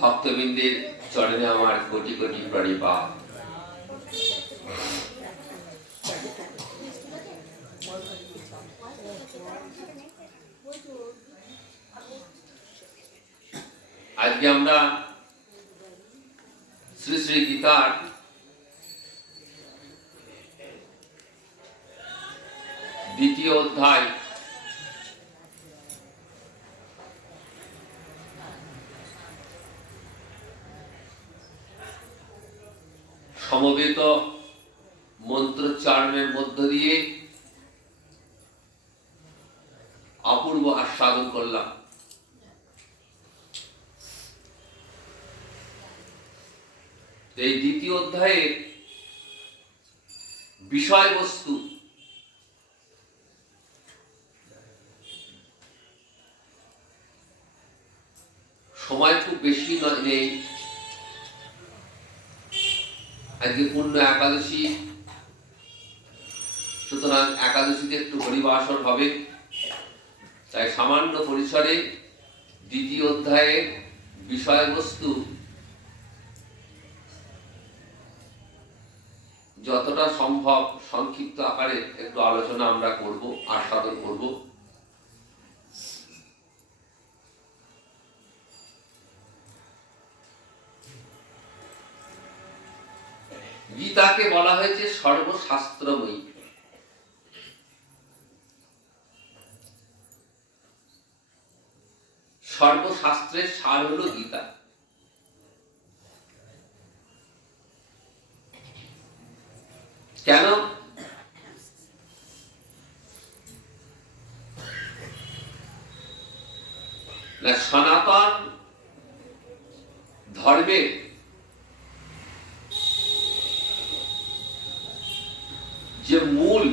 ভক্তবৃন্দের চরণে আমার কোটি কোটি প্রণিপাত। আজকে আমরা শ্রী শ্রী গীতার দ্বিতীয় অধ্যায় সমবেত মন্ত্রোচ্চারণের মধ্য দিয়ে অপূর্ব আস্বাদন করলাম। এই দ্বিতীয় অধ্যায়ের বিষয়বস্তু সময় খুব বেশি নেই। আজকে পূর্ণ একাদশী, সুতরাং একাদশীতে একটু হরিবাসর হবে, তাই সামান্য পরিসরে দ্বিতীয় অধ্যায়ের বিষয়বস্তু যতটা সম্ভব সংক্ষিপ্ত আকারে একটু আলোচনা আমরা করব, আস্বাদন করব। গীতাকে বলা হয়েছে সর্বশাস্ত্রময়ী। সর্বশাস্ত্রের সার হলো গীতা। কেন? না, সনাতন ধর্মের যে মূল,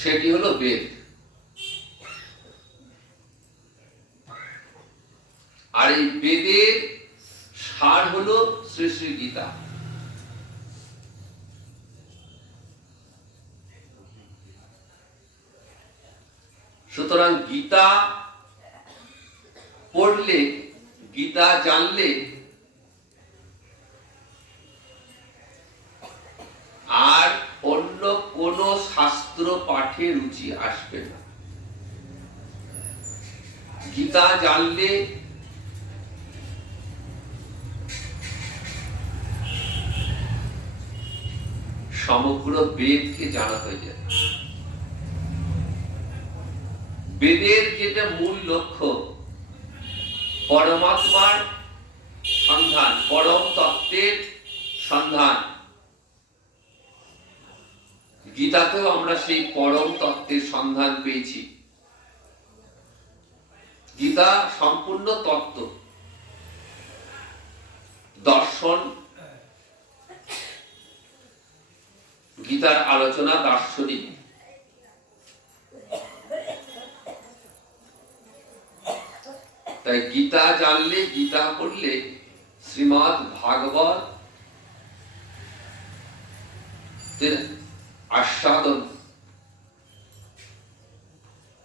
সেটি হলো বেদ। আর এই বেদের সার হলো শ্রী শ্রী গীতা। সুতরাং গীতা পড়লে, গীতা জানলে আর অন্য কোন শাস্ত্র পাঠে রুচি আসবে না। গীতা জানলে সমগ্র বেদকে জানা হয়ে যায়। বেদের যেটা মূল লক্ষ্য, পরমাত্মার সন্ধান, পরম তত্ত্বের সন্ধান। গীতাতেও আমরা সেই পরম তত্ত্বের সন্ধান পেয়েছি। গীতা সম্পূর্ণ তত্ত্ব, দর্শন। গীতার আলোচনা দার্শনিক। তাই গীতা জানলে, গীতা পড়লে শ্রীমদ্ ভাগবত আস্বাদন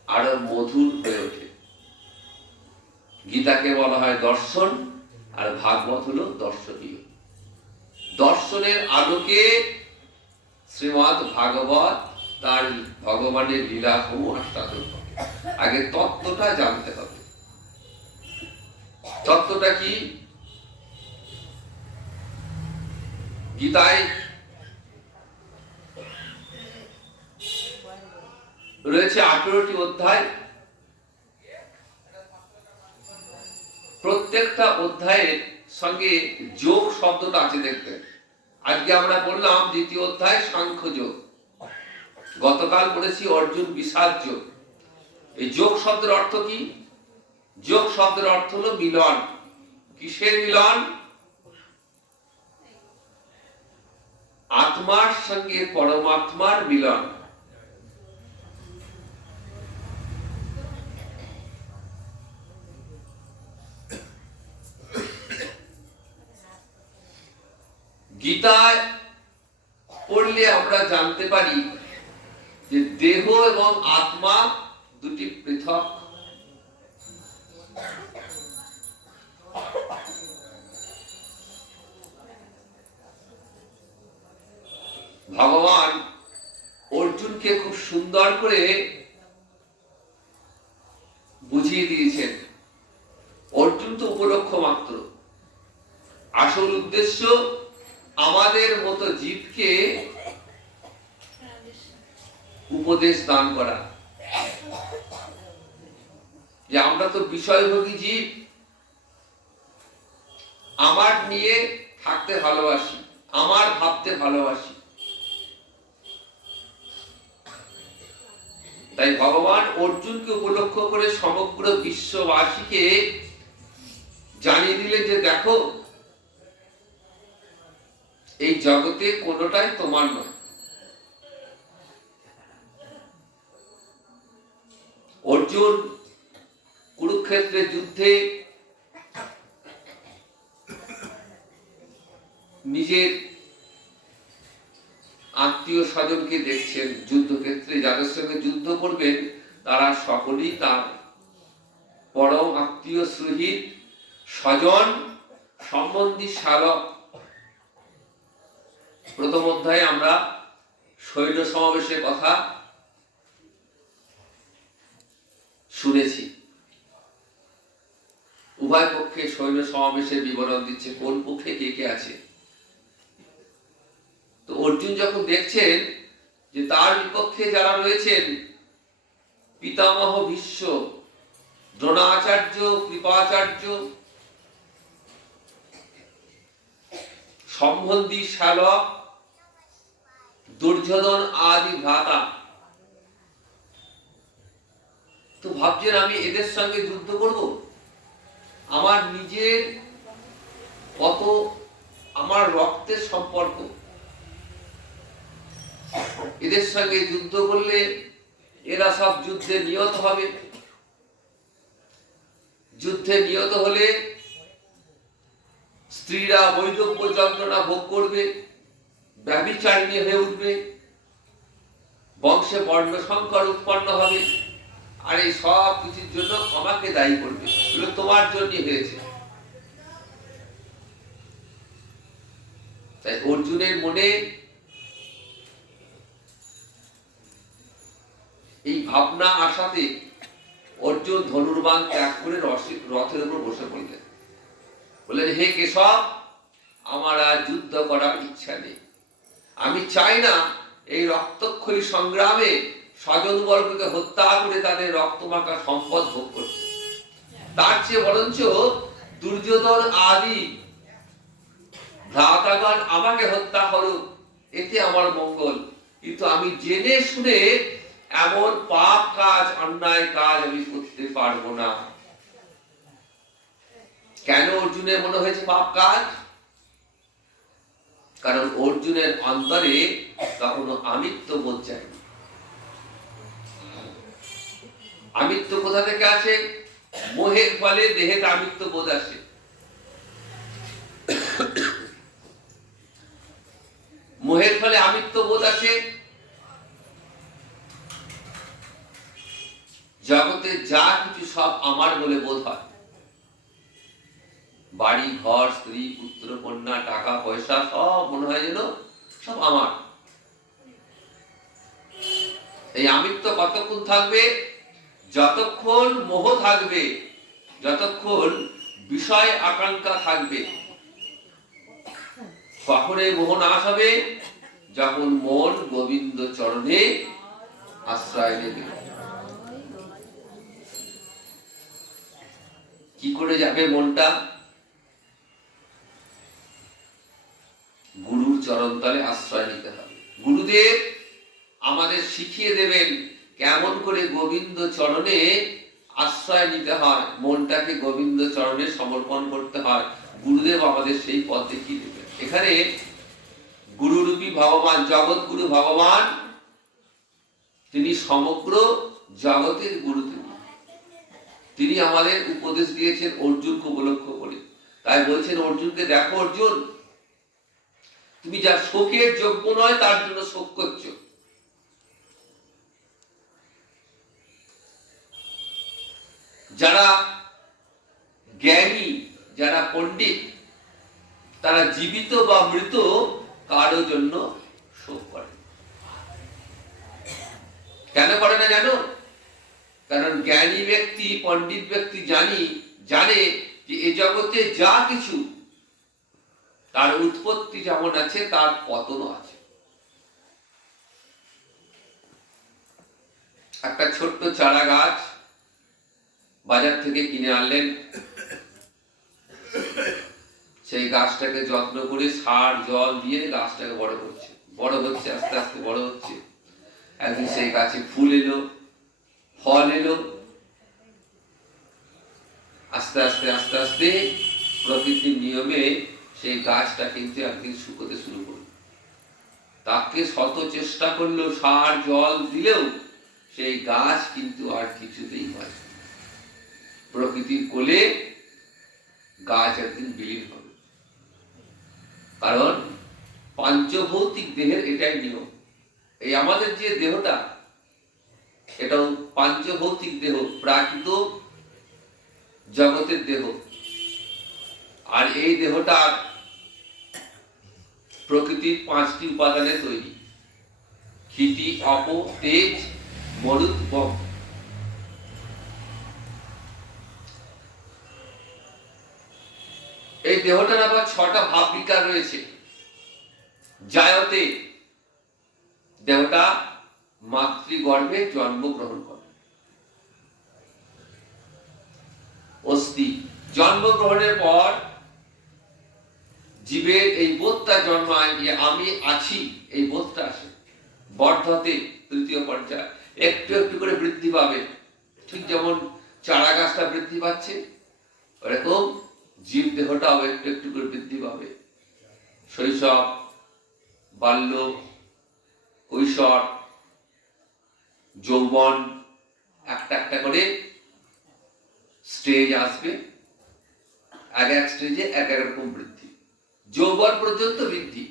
আরো মধুর হয়ে ওঠে। গীতাকে বলা হয় দর্শন, আর ভাগবত হলো দর্শনীয়। দর্শনের আলোকে শ্রীমদ্ ভাগবত তার ভগবানের লীলাসমূহ আস্বাদন করে। আগে তত্ত্বটা জানতে হবে। তত্ত্বটা কি? গীতায় রয়েছে 18টি অধ্যায়। প্রত্যেকটা অধ্যায়ের সঙ্গে যোগ শব্দটা আছে দেখতে। আজকে আমরা বললাম দ্বিতীয় অধ্যায় সাংখ্য যোগ, গতকাল পড়েছি অর্জুন বিষাদ যোগ। এই যোগ শব্দের অর্থ কি? যোগ শব্দের অর্থ হলো মিলন। কিসের মিলন? আত্মার সঙ্গে পরমাত্মার মিলন। গীতায় পড়লে আমরা জানতে পারি যে দেহ এবং আত্মা দুটি পৃথক। ভগবান অর্জুনকে খুব সুন্দর করে বুঝিয়ে দিয়েছেন। অর্জুন তো উপলক্ষ মাত্র, আসল উদ্দেশ্য আমাদের মতো জীবকে উপদেশ দান করা, যে আমরা তো বিষয়ভোগী জীব, আমার নিয়ে থাকতে ভালোবাসি, আমার ভাবতে ভালোবাসি। তাই ভগবান অর্জুনকে উপলক্ষ করে সমগ্র বিশ্ববাসীকে জানিয়ে দিলেন যে দেখো, এই জগতে কোনোটাই তোমার নয়। অর্জুন কুরুক্ষেত্রের যুদ্ধে নিজের আত্মীয় স্বজনকে দেখছেন, যুদ্ধক্ষেত্রে যাদের সঙ্গে যুদ্ধ করবেন তারা সকলেই তার পরম আত্মীয়, সুহৃদ, স্বজন, সম্বন্ধী, শালক। প্রথম অধ্যায়ে আমরা সৈন্য সমাবেশের কথা শুনেছি। উভয় পক্ষে সৈন্য সমাবেশের বিবরণ দিচ্ছে, কোন পক্ষে কে কে আছে। তো অর্জুন যখন দেখছেন যে তার বিপক্ষে যারা রয়েছেন, পিতামহ ভীষ্ম, দ্রোণাচার্য, কৃপাচার্য, সম্বন্ধী, শালক, দুর্যোধন আদি ভ্রাতা, তো ভাবছেন আমি এদের সঙ্গে যুদ্ধ করব? আমার নিজের কত, আমার রক্তের সম্পর্ক, এদের সঙ্গে যুদ্ধ করলে এরা সব যুদ্ধে নিহত হবে। যুদ্ধে নিহত হলে স্ত্রীরা বৈধব্য যন্ত্রণা ভোগ করবে, ব্যভিচারিণী হয়ে উঠবে, বংশে বর্ণ সংকর উৎপন্ন হবে, আর এই সব কিছুর জন্য আমাকে দায়ী করবে, এগুলো তোমার জন্য হয়েছে। তাই অর্জুনের মনে এই ভাবনা আসাতে অর্জুন ধনুর্বাণ ত্যাগ করে রথের উপর বসে পড়লেন। বললেন, হে কেশব, আমার আর যুদ্ধ করার ইচ্ছা নেই। আমি চাই না এই রক্তক্ষয়ী সংগ্রামে স্বজনবর্গকে হত্যা করে তাদের রক্তমাখা সম্পদ ভোগ করতে। তার চেয়ে বরঞ্চ দুর্যোধন আদি ভ্রাতাগণ আমাকে হত্যা করুক, এতে আমার মঙ্গল। কিন্তু আমি জেনে শুনে এমন পাপ কাজ, অন্যায় কাজ আমি করতে পারবো না। কেন অর্জুনের মনে হয়েছে পাপ কাজ? কারণ অর্জুনের অন্তরে কখনো আমিত্ব বোধ যায়নি। আমিত্ব কোথা থেকে আসে? মোহের ফলে দেহে আমিত্ব বোধ আসে। মোহের ফলে আমিত্ব বোধ আসে। জগতে যা কিছু সব আমার বলে বোধ হয়। বাড়ি ঘর, স্ত্রী, পুত্র, কন্যা, টাকা পয়সা সব মনে হয় যেন সব আমার। এই আমিত্ব কতক্ষণ থাকবে? যতক্ষণ মোহ থাকবে, যতক্ষণ বিষয় আকাঙ্ক্ষা থাকবে। কখন এই মোহ নাশ হবে? যখন মন গোবিন্দ চরণে আশ্রয় নেবে। কি করে যাবে মনটা? গুরুর চরণতলে আশ্রয় নিতে হবে। গুরুদেব আমাদের শিখিয়ে দেবেন কেমন করে গোবিন্দ চরণে আশ্রয় নিতে হয়, মনটাকে গোবিন্দ চরণে সমর্পণ করতে হয়। গুরুদেব আমাদের সেই পথ দেখিয়ে দেবেন। এখানে গুরুরূপী ভগবান, জগৎ গুরু ভগবান, তিনি সমগ্র জগতের গুরু। তিনি আমাদের উপদেশ দিয়েছেন অর্জুনকে উপলক্ষ করে। তাই বলছেন অর্জুনকে, দেখো অর্জুন, তুমি যা শোকের যোগ্য নয় তার জন্য শোক করছো। যারা জ্ঞানী, যারা পণ্ডিত, তারা জীবিত বা মৃত কারো জন্য শোক করে। কেন করে না জানো? কারণ জ্ঞানী ব্যক্তি, পণ্ডিত ব্যক্তি জানে যে এ জগতে যা কিছু তার উৎপত্তি যেমন আছে তার পতনও আছে। একটা ছোট্ট চারা গাছ বাজার থেকে কিনে আনলেন, সেই গাছটাকে যত্ন করে সার জল দিয়ে গাছটাকে বড় করছে, বড় হচ্ছে, আস্তে আস্তে বড় হচ্ছে। একদিন সেই গাছে ফুল এলো, ফল এলো, আস্তে আস্তে আস্তে আস্তে প্রকৃতির নিয়মে সেই গাছটা কিন্তু একদিন শুকোতে শুরু করলো। তাকে শত চেষ্টা করলো, সার জল দিলেও সেই গাছ কিন্তু আর কিছুতেই হয়। প্রকৃতির কোলে গাছ একদিন বিলীন হবে। কারণ পাঞ্চভৌতিক দেহের এটাই নিয়ম। এই আমাদের যে দেহটা, এটাও পাঞ্চভৌতিক দেহ, প্রাকৃত জগতের দেহ। আর এই দেহটা প্রকৃতির 5টি উপাদানে তৈরি: ক্ষিতি, অপ, তেজ, মরুত, বম। এই দেহটার আবার 6টা ভাব বিকার রয়েছে। জায়তে, দেহটা মাতৃগর্ভে জন্মগ্রহণ করে। অস্থি, জন্মগ্রহণের পর জীবের এই বোধটা জন্মায় যে আমি আছি, এই বোধটা আসে। বর্ধতে, 3য় পর্যায়, একটু একটু করে বৃদ্ধি পাবে। ঠিক যেমন চারা গাছটা বৃদ্ধি পাচ্ছে, এরকম জীব দেহটাও একটু একটু করে বৃদ্ধি পাবে। শৈশব, বাল্য, কৈশোর, যৌবন, একটা একটা করে স্টেজ আসবে। এক এক স্টেজে এক এক রকম বৃদ্ধি। যৌবন পর্যন্ত বৃদ্ধি,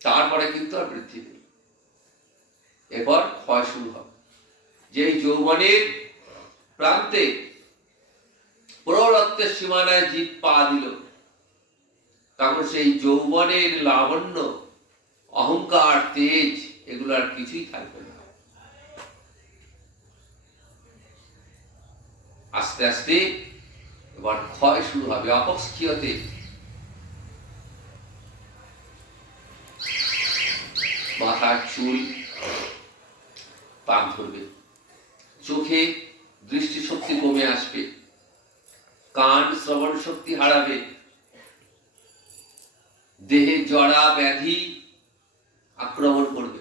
তারপরে কিন্তু আর বৃদ্ধি নেই। এবার ক্ষয় শুরু হবে। যে যৌবনের প্রান্তে প্রৌঢ়ত্বের সীমানায় জীব পা দিল, তখন সেই যৌবনের লাবণ্য, অহংকার, তেজ, এগুলো আর কিছুই থাকবে না। আস্তে আস্তে এবার ক্ষয় শুরু হবে। অপস্কিয়তে, মাথার চুল পাক ধরবে, চোখে দৃষ্টিশক্তি কমে আসবে, কান শ্রবণ শক্তি হারাবে, দেহে জড়া ব্যাধি আক্রমণ করবে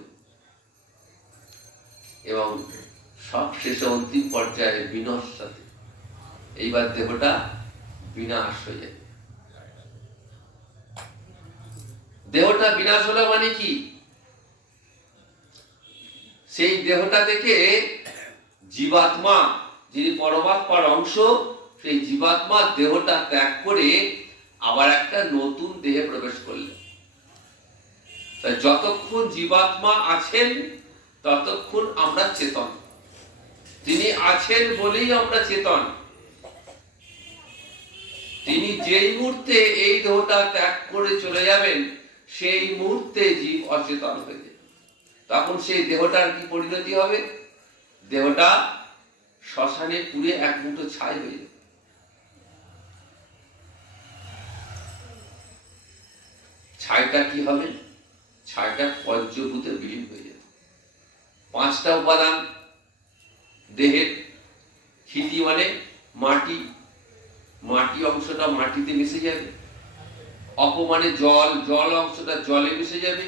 এবং সব শেষে অন্তিম পর্যায়ে বিনশ্বতে, এইবার দেহটা বিনাশ হয়ে যাবে। দেহটা বিনাশ হলো মানে কি? সেই দেহটা থেকে জীবাত্মা, যিনি পরমাত্মার অংশ, সেই জীবাত্মা দেহটা ত্যাগ করে আবার একটা নতুন দেহে প্রবেশ করলেন। তাই যতক্ষণ জীবাত্মা আছেন ততক্ষণ আমরা চেতন। তিনি আছেন বলেই আমরা চেতন। তিনি যেই মুহূর্তে এই দেহটা ত্যাগ করে চলে যাবেন, সেই মুহূর্তে জীব অচেতন হয়ে যাবে। তখন সেই দেহটার কি পরিণতি হবে? দেহটা শ্মশানে পুড়ে এক মুঠো ছাই হয়ে যাবে। ছাইটা কি হবে? ছাইটা পঞ্চভূতে বিলীন হয়ে যাবে। 5টা উপাদান দেহের। ক্ষিতি মানে মাটি, মাটি অংশটা মাটিতে মিশে যাবে। অপ মানে জল, জল অংশটা জলে মিশে যাবে।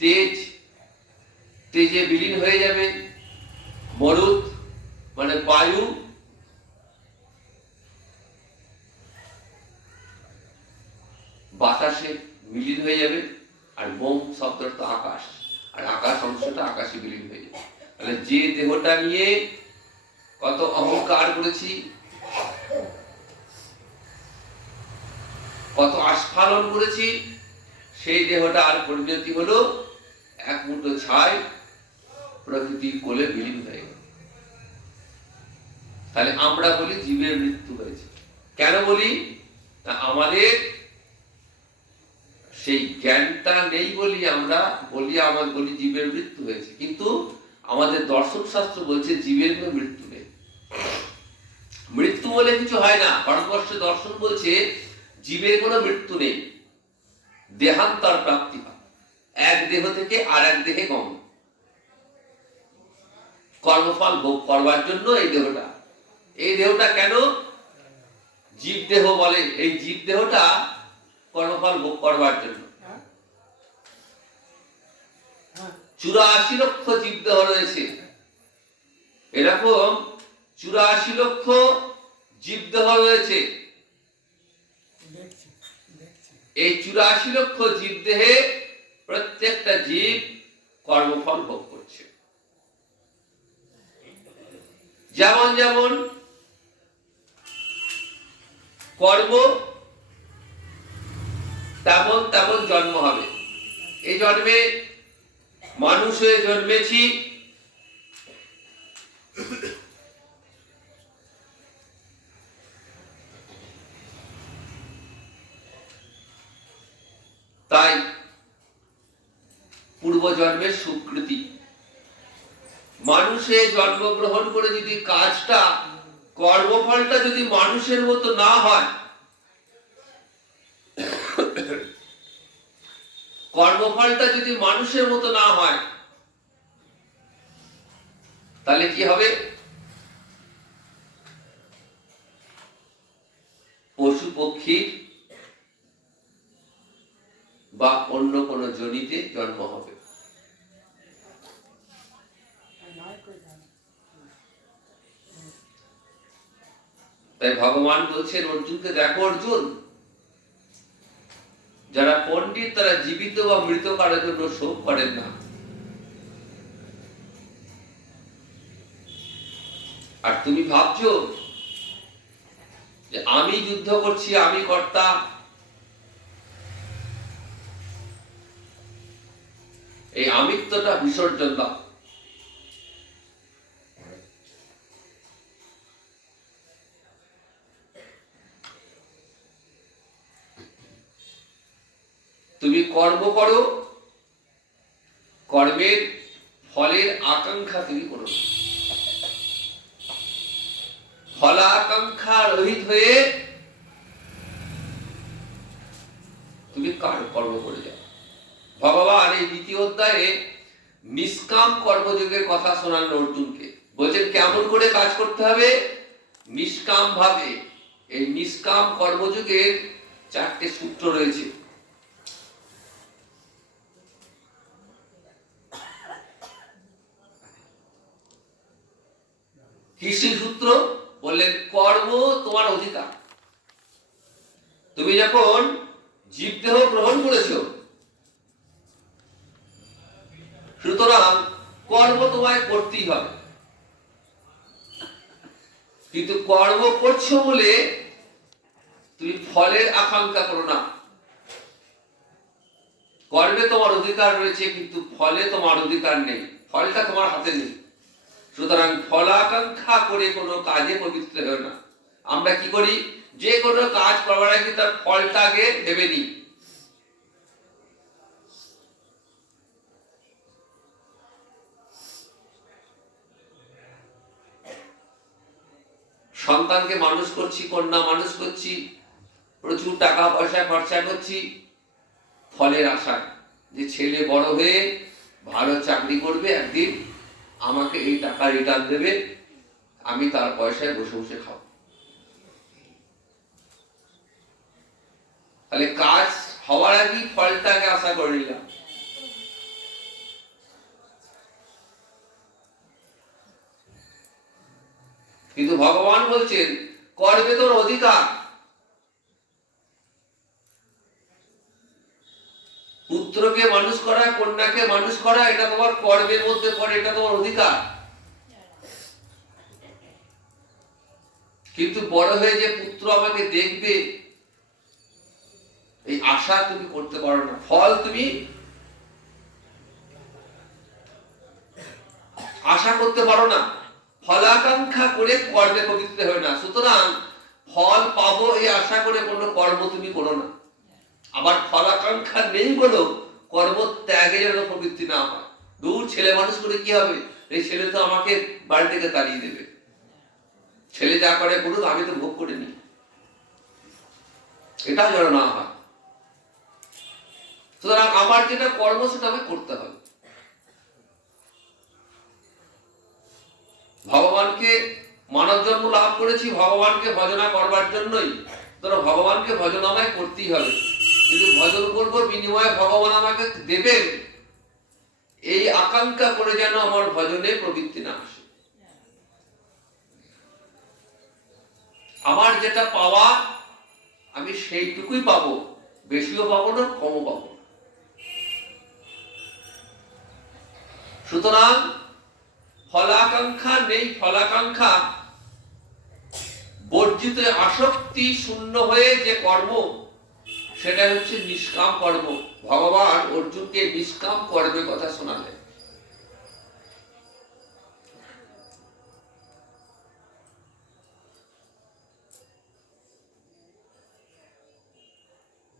তেজ, তেজে বিলীন হয়ে যাবে। মরুত মানে বায়ু, বাতাসে বিলীন হয়ে যাবে। আর বোম শব্দটা আকাশ, আর আকাশ অংশটা আকাশে বিলীন হয়ে যাবে। তাহলে যে দেহটা নিয়ে কত অহংকার করেছি, কত আস্ফালন করেছি, সেই দেহটা আর পরিণতি হলো এক মুঠো ছাই, প্রকৃতির কোলে বিলীন হয়ে গেল। তাহলে আমরা বলি জীবের মৃত্যু হয়েছে। কেন বলি? আমাদের সেই জ্ঞানটা নেই বলি আমরা বলি জীবের মৃত্যু হয়েছে, কিন্তু আমাদের দর্শন শাস্ত্র বলছে জীবের কোনো মৃত্যু নেই। মৃত্যু বলে কিছু হয় না। ভারতবর্ষের দর্শন বলছে জীবের কোনো মৃত্যু নেই, দেহান্তর প্রাপ্তি হয়, এক দেহ থেকে আর এক দেহে গমন, কর্মফল ভোগ করবার জন্য এই দেহটা কেন জীব দেহ বলে? এই জীব দেহটা কর্মফল ভোগ করবার জন্য। 84 লক্ষ জীব দেহ রয়েছে, এরকম 84 লক্ষ জীব দেহ রয়েছে। এই 84 লক্ষ জীব দেহে প্রত্যেকটা জীব কর্মফল ভোগ করছে। যেমন যেমন কর্ম তেমন তেমন জন্ম হবে। এই জন্মে মানুষ হয়ে জন্মেছি, তাই পূর্বজন্মের সুকৃতি। মানুষে জন্মগ্রহণ করে যদি কাজটা, কর্মফলটা যদি মানুষের মতো না হয়, কর্মফলটা যদি মানুষের মতো না হয়, তাহলে কি হবে? পশু পক্ষী বা অন্য কোন জনিতে জন্ম হবে। তাই ভগবান বলছেন অর্জুনকে, দেখো অর্জুন, যারা পণ্ডিত তারা জীবিত বা মৃত কারোর জন্য শোক করেন না। আর তুমি ভাবছো যে আমি যুদ্ধ করছি, আমি কর্তা, এই আমিত্বটা বিসর্জন দাও। তুমি কর্ম করো, কর্মের ফলের আকাঙ্ক্ষা তুমি করো, ফলাকাঙ্ক্ষা রহিত হয়ে তুমি কর্ম করে যাও। ভগবান এই দ্বিতীয় অধ্যায়ে নিষ্কাম কর্মযোগের কথা শোনালেন অর্জুনকে। বলছেন কেমন করে কাজ করতে হবে? নিষ্কাম ভাবে। এই নিষ্কাম কর্মযোগের 4টে সূত্র রয়েছে। কি সেই সূত্র? বললেন কর্ম তোমার অধিকার। তুমি যখন জীবদেহ গ্রহণ করেছো, সুতরাং কর্ম তোমায় করতেই হবে। কিন্তু কর্ম করছো বলে তুমি ফলের আকাঙ্ক্ষা করো না। কর্মে তোমার অধিকার রয়েছে, কিন্তু ফলে তোমার অধিকার নেই, ফলটা তোমার হাতে নেই। সুতরাং ফলাকাঙ্ক্ষা করে কোনো কাজে পবিত্র হয় না। আমরা কি করি? যে কোনো কাজ করবার আগে তার ফলটা আগে ভেবে নিই। সন্তানকে মানুষ করছি, কন্যা মানুষ করছি, প্রচুর টাকা পয়সা খরচা করছি ফলের আশা, যে ছেলে বড় হয়ে ভালো চাকরি করবে, একদিন আমাকে এই টাকা রিটার্ন দেবে, আমি তার পয়সায় বসে বসে খাবো। তাহলে কাজ হওয়ার আগেই ফলটাকে আশা করে নিলাম। কিন্তু ভগবান বলছেন কর্মে তোর অধিকার। পুত্রকে মানুষ করা, কন্যাকে মানুষ করা, এটা তোমার কর্মের মধ্যে পড়ে, এটা তোমার অধিকার। কিন্তু বড় হয়ে যে পুত্র আমাকে দেখবে, এই আশা তুমি করতে পারো না, ফল তুমি আশা করতে পারো না, ফলাকাঙ্ক্ষা করে কর্মে পবিত্র হয় না। সুতরাং ফল পাবো এই আশা করে কোনো কর্ম তুমি করো না। আবার ফলাকাঙ্ক্ষা নেই বলেও কর্ম ত্যাগে যেন প্রবৃত্তি না হয়। দূর ছেলে মানুষ করে কি হবে, এই ছেলে তো আমাকে বাড়ি থেকে তাড়িয়ে দেবে, ছেলে যা করে করুক, আমি তো ভোগ করে নি, এটা যেন না হয়। সুতরাং আমার যেটা কর্ম সেটা আমি করতে হবে। ভগবানকে মানব জন্ম লাভ করেছি ভগবানকে ভজনা করবার জন্যই, তোরা ভগবানকে ভজন আমায় করতেই হবে। কিন্তু ভজন করবো বিনিময়ে ভগবান আমাকে দেবেন, এই আকাঙ্ক্ষা করে যেন আমার ভজনে প্রবৃত্তি না আসে। আমার যেটা পাওয়া আমি সেইটুকুই পাবো, বেশিও পাবো না, কমও পাবো। সুতরাং ফলাকাঙ্ক্ষা নেই, ফলাকাঙ্ক্ষা বর্জিত, আসক্তি শূন্য হয়ে যে কর্ম, সেটা হচ্ছে নিষ্কাম কর্ম। ভগবান অর্জুনকে নিষ্কাম কর্মের কথা শোনালেন।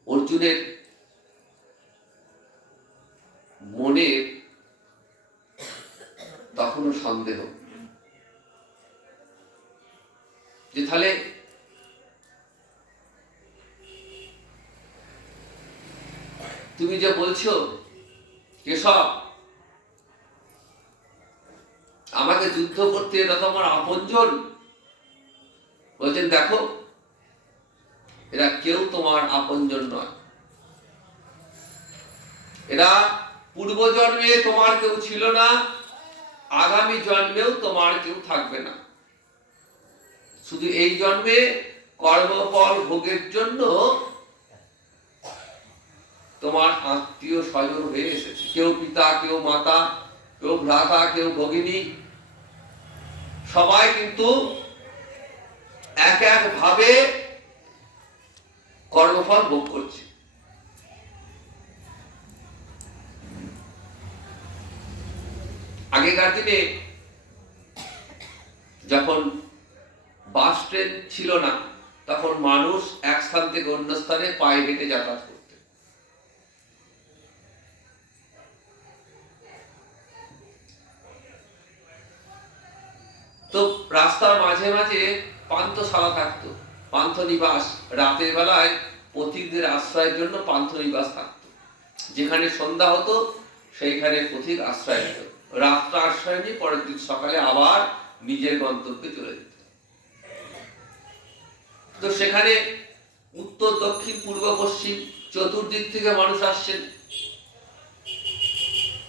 অর্জুনের মনে তখনও সন্দেহ যে তাহলে তুমি যে বলছো কেশব আমাকে যুদ্ধ করতে, এটা তো আমার আপনজন। বলছেন দেখো এরা কেউ তোমার আপনজন নয়, এরা পূর্ব জন্মে তোমার কেউ ছিল না, আগামী জন্মেও তোমার কেউ থাকবে না। শুধু এই জন্মে কর্মফল ভোগের জন্য তোমার আত্মীয় স্বজন হয়ে এসেছে, কেউ পিতা, কেউ মাতা, কেউ ভ্রাতা, কেউ ভগিনী, সবাই কিন্তু এক এক ভাবে কর্মফল ভোগ করছে। আগেকার দিনে যখন বাস ট্রেন ছিল না, তখন মানুষ এক স্থান থেকে অন্য স্থানে পায়ে হেঁটে যাতায়াত করত। তো রাস্তার মাঝে মাঝে পান্থশালা থাকতো, পান্থনিবাস। রাতের বেলায় পথিকদের আশ্রয়ের জন্য পান্থনিবাস থাকতো। যেখানে সন্ধ্যা হতো সেইখানে পথিক আশ্রয় নিত, রাতটা আশ্রয় নিয়ে পরের দিন সকালে আবার নিজের গন্তব্যে চলে যেত। তো সেখানে উত্তর, দক্ষিণ, পূর্ব, পশ্চিম চতুর্দিক থেকে মানুষ আসছেন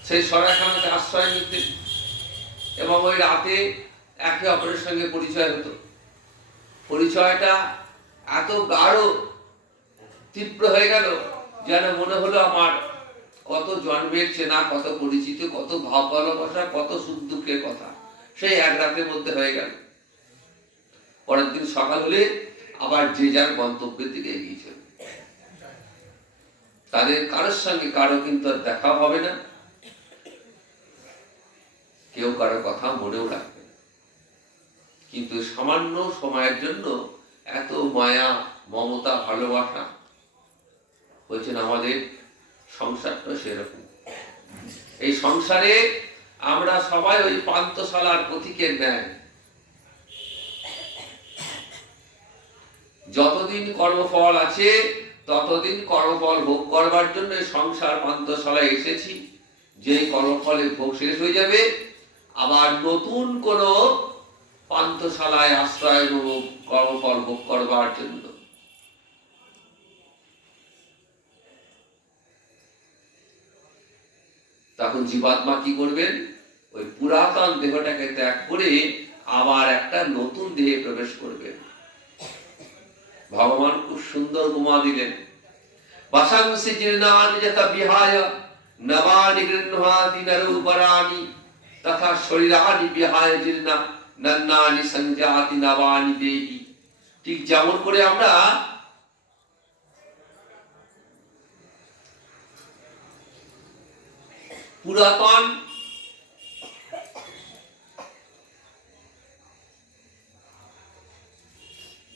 সেই সরাইখানাতে আশ্রয় নিতে, এবং ওই রাতে একে অপরের সঙ্গে পরিচয় হতো। পরিচয়টা এত গাঢ় তীব্র হয়ে গেল যেন মনে হলো আমার কত জন্মের চেনা, কত পরিচিত, কত ভাব ভালোবাসা, কত সুখ দুঃখের কথা সেই এক রাতের মধ্যে হয়ে গেল। পরের দিন সকাল হলে আবার যে যার গন্তব্যের দিকে এগিয়ে চলবে। তাদের কারোর সঙ্গে কারো কিন্তু আর দেখা হবে না, কেউ কারো কথা মনেও রাখবে না। কিন্তু সামান্য সময়ের জন্য এত মায়া, মমতা, ভালোবাসা। বলছেন আমাদের সংসারটা সেরকম। এই সংসারে আমরা সবাই ওই পান্থশালার পথিকের ন্যায়। যতদিন কর্মফল আছে ততদিন কর্মফল ভোগ করবার জন্য সংসার পান্থশালায় এসেছি। যে কর্মফলের ভোগ শেষ হয়ে যাবে আবার নতুন কোন পান্থশালায় আশ্রয় নেব কর্মফল ভোগ করবার জন্য। তখন জীবাত্মা কি করবেন? ওই পুরাতন দেহটাকে ত্যাগ করে আবার একটা নতুন দেহে প্রবেশ করবেন। ভগবান খুব সুন্দর উপমা দিলেন। বাসাংসি জীর্ণানি যথা বিহায় নবানি গৃহ্ণাতি নরূপরাণি তথা শরীরানি বিহায় জীর্ণা নন্নানি সংজাতি নবানি দেহি। ঠিক যেমন করে আমরা পুরাতন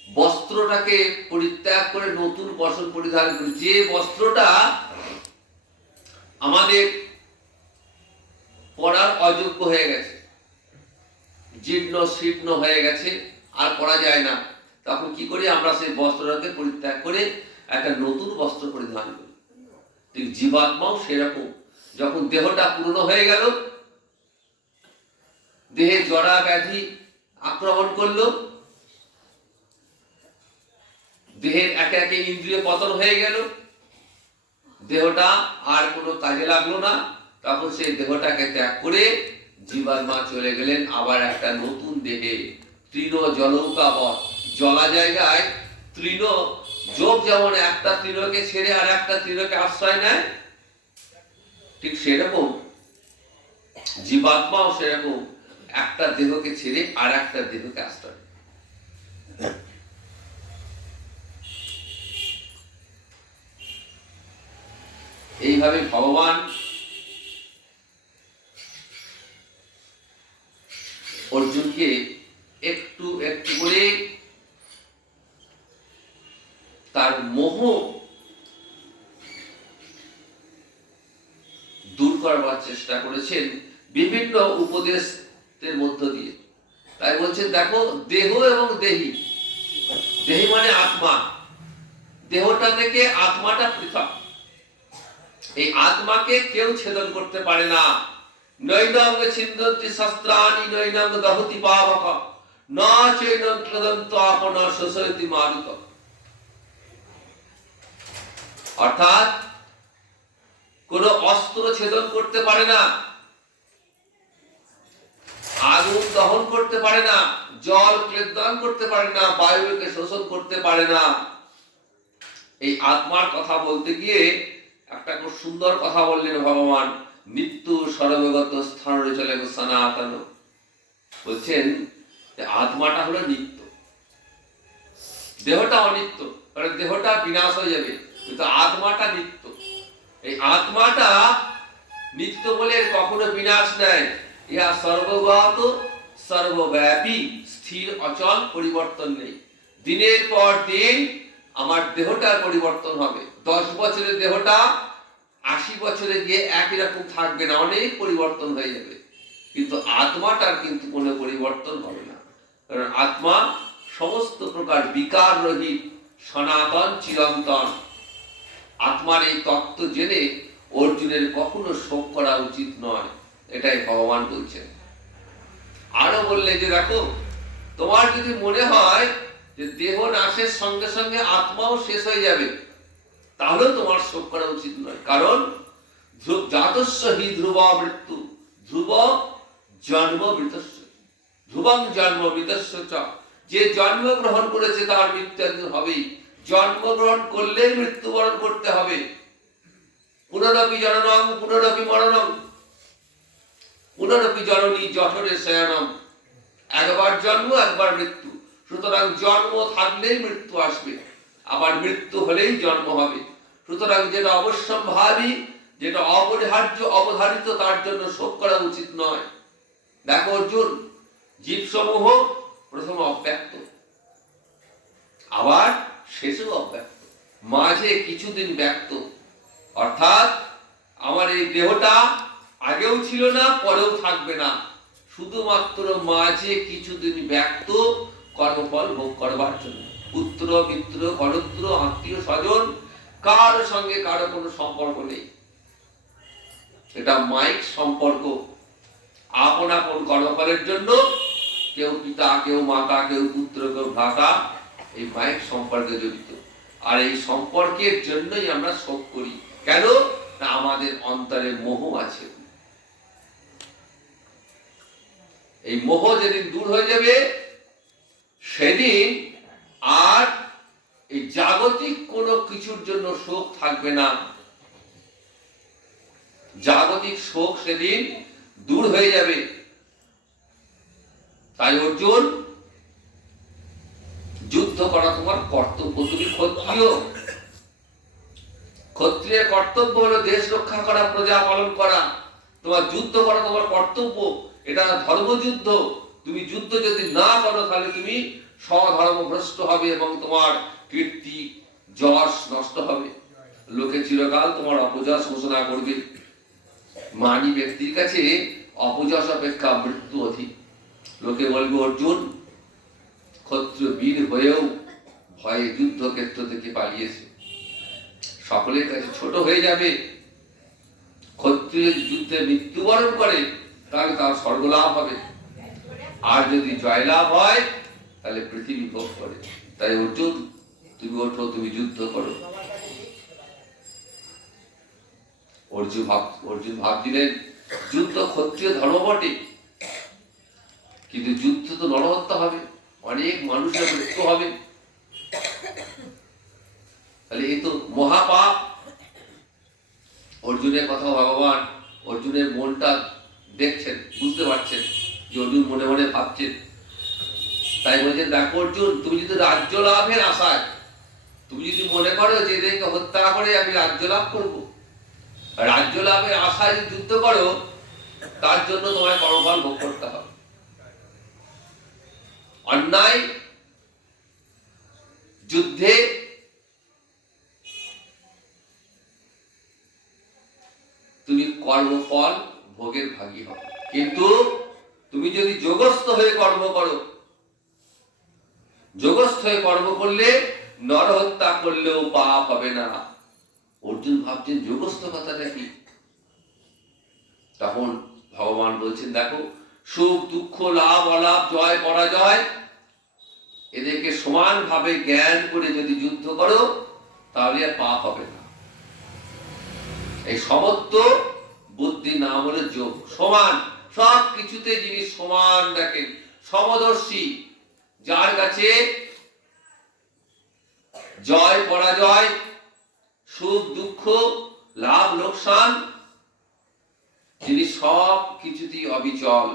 বস্ত্র বস্ত্রটাকে পরিত্যাগ করে নতুন বস্ত্র পরিধান করি, যে বস্ত্রটা আমাদের পরার অযোগ্য হয়ে গেছে, জীর্ণ শীর্ণ হয়ে গেছে, আর পরা যায় না, তখন কি করি আমরা সেই বস্ত্রটাকে পরিত্যাগ করে একটা নতুন বস্ত্র পরিধান করি। ঠিক জীবাত্মাও সেরকম, যখন দেহটা পূর্ণ হয়ে গেল, দেহে জরা ব্যাধি আক্রমণ করলো, দেহের একে একে ইন্দ্রিয় পতন হয়ে গেল, দেহটা আর কোনো কাজে লাগলো না, তখন সেই দেহটাকে ত্যাগ করে জীবাত্মা চলে গেলেন আবার একটা নতুন দেহে। তৃণ জলৌকাবৎ, জলা জায়গায় তৃণ, যোগ যেমন একটা তৃণকে ছেড়ে আর একটা তৃণকে আশ্রয় নেয়, ঠিক সেরকম জীবাত্মাও সেরকম একটা দেহকে ছেড়ে আর একটা দেহকে আশ্রয়। এইভাবে ভগবান অর্জুনকে একটু একটু করে তার মোহ দূর করবার চেষ্টা করেছেন বিভিন্ন উপদেশের মধ্য দিয়ে। তাই বলছেন দেখো, দেহ এবং দেহি, দেহি মানে আত্মা, দেহটা থেকে আত্মাটা পৃথক, এই আত্মাকে কেউ ছেদন করতে পারে না। নৈনং ছিন্দন্তি শস্ত্রাণি নৈনং দহতি পাবক না চৈনং ক্রদন্ত আপনা শোষয়তি মারুত। অর্থাৎ কোন অস্ত্র ছেদন করতে পারে না, আগুন দহন করতে পারে না, জল ক্লেদন করতে পারে না, বায়ুকে শোষণ করতে পারে না। এই আত্মার কথা বলতে গিয়ে একটা খুব সুন্দর কথা বললেন ভগবান, নিত্য সর্বগত স্থান চলে সনাতন। বলছেন যে আত্মাটা হলো নিত্য, দেহটা অনিত্য, কারণ দেহটা বিনাশ হয়ে যাবে, কিন্তু আত্মাটা নিত্য। এই আত্মাটা নিত্য বলে কখনো বিনাশ নেয়, ইহা সর্বগত সর্বব্যাপী স্থির অচল, পরিবর্তন নেই। দিনের পর দিন আমার দেহটার পরিবর্তন হবে, 10 বছরের দেহটা 80 বছরে গিয়ে একই রকম থাকবে না, অনেক পরিবর্তন হয়ে যাবে, কিন্তু আত্মাটার কিন্তু কোনো পরিবর্তন হবে না, কারণ আত্মা সমস্ত প্রকার বিকার রহিত, সনাতন, চিরন্তন। আত্মার এই তত্ত্ব জেনে অর্জুনের কখনো শোক করা উচিত নয়, এটাই ভগবান বলছেন। আরো বললে যে দেখো, তোমার যদি মনে হয় যে দেহ নাশের সঙ্গে সঙ্গে আত্মাও শেষ হয়ে যাবে, তাহলে তোমার শোক করা উচিত নয়, কারণ জাতস্য হি ধ্রুব মৃত্যু, ধ্রুব জন্ম মৃতস্য, ধ্রুবং জন্ম মৃতস্য চ। যে জন্মগ্রহণ করেছে তার মৃত্যু একদিন হবেই, জন্মগ্রহণ করলেই মৃত্যুবরণ করতে হবে। পুনরপি জননং পুনরপি মরণং পুনরপি জননী জঠরে শয়নম। একবার জন্ম একবার মৃত্যু, সুতরাং জন্ম থাকলেই মৃত্যু আসবে, আবার মৃত্যু হলেই জন্ম হবে। সুতরাং যেটা অবশ্যম্ভাবী, যেটা অপরিহার্য, অবধারিত, তার জন্য শোক করা উচিত নয়। দেখো অর্জুন, জীবসমূহ প্রথম অব্যক্ত, আবার শেষও অব্যক্ত, মাঝে কিছুদিন ব্যক্ত। অর্থাৎ আমার এই দেহটা আগেও ছিল না, পরেও থাকবে না, শুধুমাত্র মাঝে কিছুদিন ব্যক্ত, কর্মফল ভোগ করবার জন্য। পুত্র মিত্র করত্র আত্মীয় স্বজন কারো সঙ্গে কারো কোনো সম্পর্ক নেই, এটা মাইক সম্পর্ক। আপন আপন কর্মফলের জন্য কেউ পিতা, কেউ মাতা, কেউ পুত্র, কেউ ভ্রাতা, এই মাইক সম্পর্কে জড়িত। আর এই সম্পর্কের জন্যই আমরা শোক করি। কেন না আমাদের অন্তরে মোহ আছে। এই মোহ যেদিন দূর হয়ে যাবে, সেদিন আর এই জাগতিক কোনো কিছুর জন্য শোক থাকবে না, জাগতিক শোক সেদিন দূর হয়ে যাবে। তাই অর্জুন, যুদ্ধ করা তোমার কর্তব্য, তুমি ক্ষত্রিয়, ক্ষত্রিয়ের কর্তব্য হলো দেশ রক্ষা করা, প্রজা পালন করা, তোমার যুদ্ধ করা তোমার কর্তব্য, এটা ধর্মযুদ্ধ। তুমি যুদ্ধ যদি না করো তাহলে তুমি স্বধর্ম ভ্রষ্ট হবে এবং তোমার কীর্তি যশ নষ্ট হবে। লোকে চিরকাল তোমার অপযশ ঘোষণা করবে। মানি ব্যক্তির কাছে অপযশ অপেক্ষা মৃত্যু অধিক। লোকে বলবে অর্জুন ক্ষত্রিয় বীর হয়েও ভয়ে যুদ্ধক্ষেত্র থেকে পালিয়েছে। সকলের কাছে ছোট হয়ে যাবে। ক্ষত্রিয় যুদ্ধে মৃত্যুবরণ করে তাহলে তার স্বর্গলাভ হবে, আর যদি জয়লাভ হয় তাহলে পৃথিবী ভোগ করে। তাই অর্জুন তুমি ওঠো, তুমি যুদ্ধ করো। অর্জুন ভাবছিলেন যুদ্ধ ক্ষত্রিয় ধর্ম বটে, কিন্তু যুদ্ধ তো নরহত্যা হবে, অনেক মানুষের মৃত্যু হবে, তাহলে এই তো মহাপাপ। অর্জুনের কথা ভগবান অর্জুনের মনটা দেখছেন, বুঝতে পারছেন যে অর্জুন মনে মনে ভাবছেন। তাই বলছেন দেখো অর্জুন, তুমি যদি রাজ্য লাভের আশায়, তুমি যদি মনে করো যে এদেরকে হত্যা করে আমি রাজ্য লাভ করবো, রাজ্য লাভের আশায় যদি যুদ্ধ করো, তার জন্য তোমায় কর্মফল ভোগ করতে হবে। অন্যায় যুদ্ধে তুমি কর্মফল ভোগের ভাগী হবে, কিন্তু তুমি যদি যোগস্থ হয়ে কর্ম করো, যোগস্থ হয়ে কর্ম করলে নরহত্যা করলেও পাপ হবে না। অর্জুন ভাবছেন যোগস্থ কথাটা কি? তখন ভগবান বলছেন দেখো, সুখ দুঃখ লাভ অলাভ জয় পরাজয় এদেরকে সমান ভাবে জ্ঞান করে যদি যুদ্ধ করো তাহলে আর পাপ হবে না। এই সমত্ব বুদ্ধি নাম হলো যোগ। সমান, সব কিছুতে যিনি সমান দেখেন, সমদর্শী, যার কাছে জয় পরাজয় সুখ দুঃখ লাভ লোকসান যিনি সব কিছুতেই অবিচল,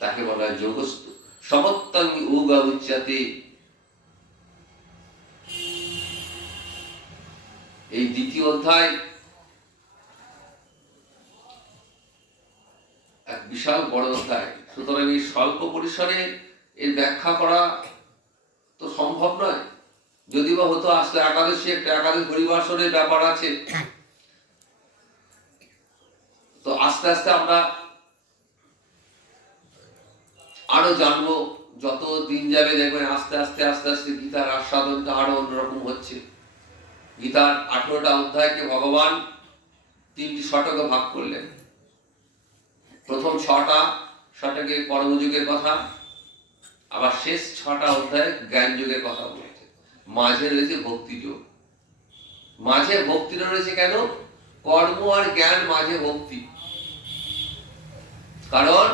তাকে বলা হয় যোগস্থ। সমত্তং যোগা উচ্যতে। এই দ্বিতীয় অধ্যায় এক বিশাল বড় অধ্যায়, সুতরাং এই স্বল্প পরিসরে এর ব্যাখ্যা করা তো সম্ভব নয়। যদি বা হতো আসলে একাদশী, একটা একাদশ পরিবাসনের ব্যাপার আছে, তো আস্তে আস্তে আমরা আরো জানবো। যত দিন যাবে দেখবেন আস্তে আস্তে আস্তে আস্তে গীতার আস্বাদনটা আরো অন্যরকম হচ্ছে। গীতার 18টা অধ্যায়কে ভগবান 3টি শতকে ভাগ করলেন। প্রথম 6টা শতকে কর্মযুগের কথা, আবার শেষ 6টা অধ্যায় জ্ঞান যুগের কথা বলেছে। মাঝে রয়েছে ভক্তি যুগ। মাঝে ভক্তিটা রয়েছে কেন? কর্ম আর জ্ঞান মাঝে ভক্তি। কারণ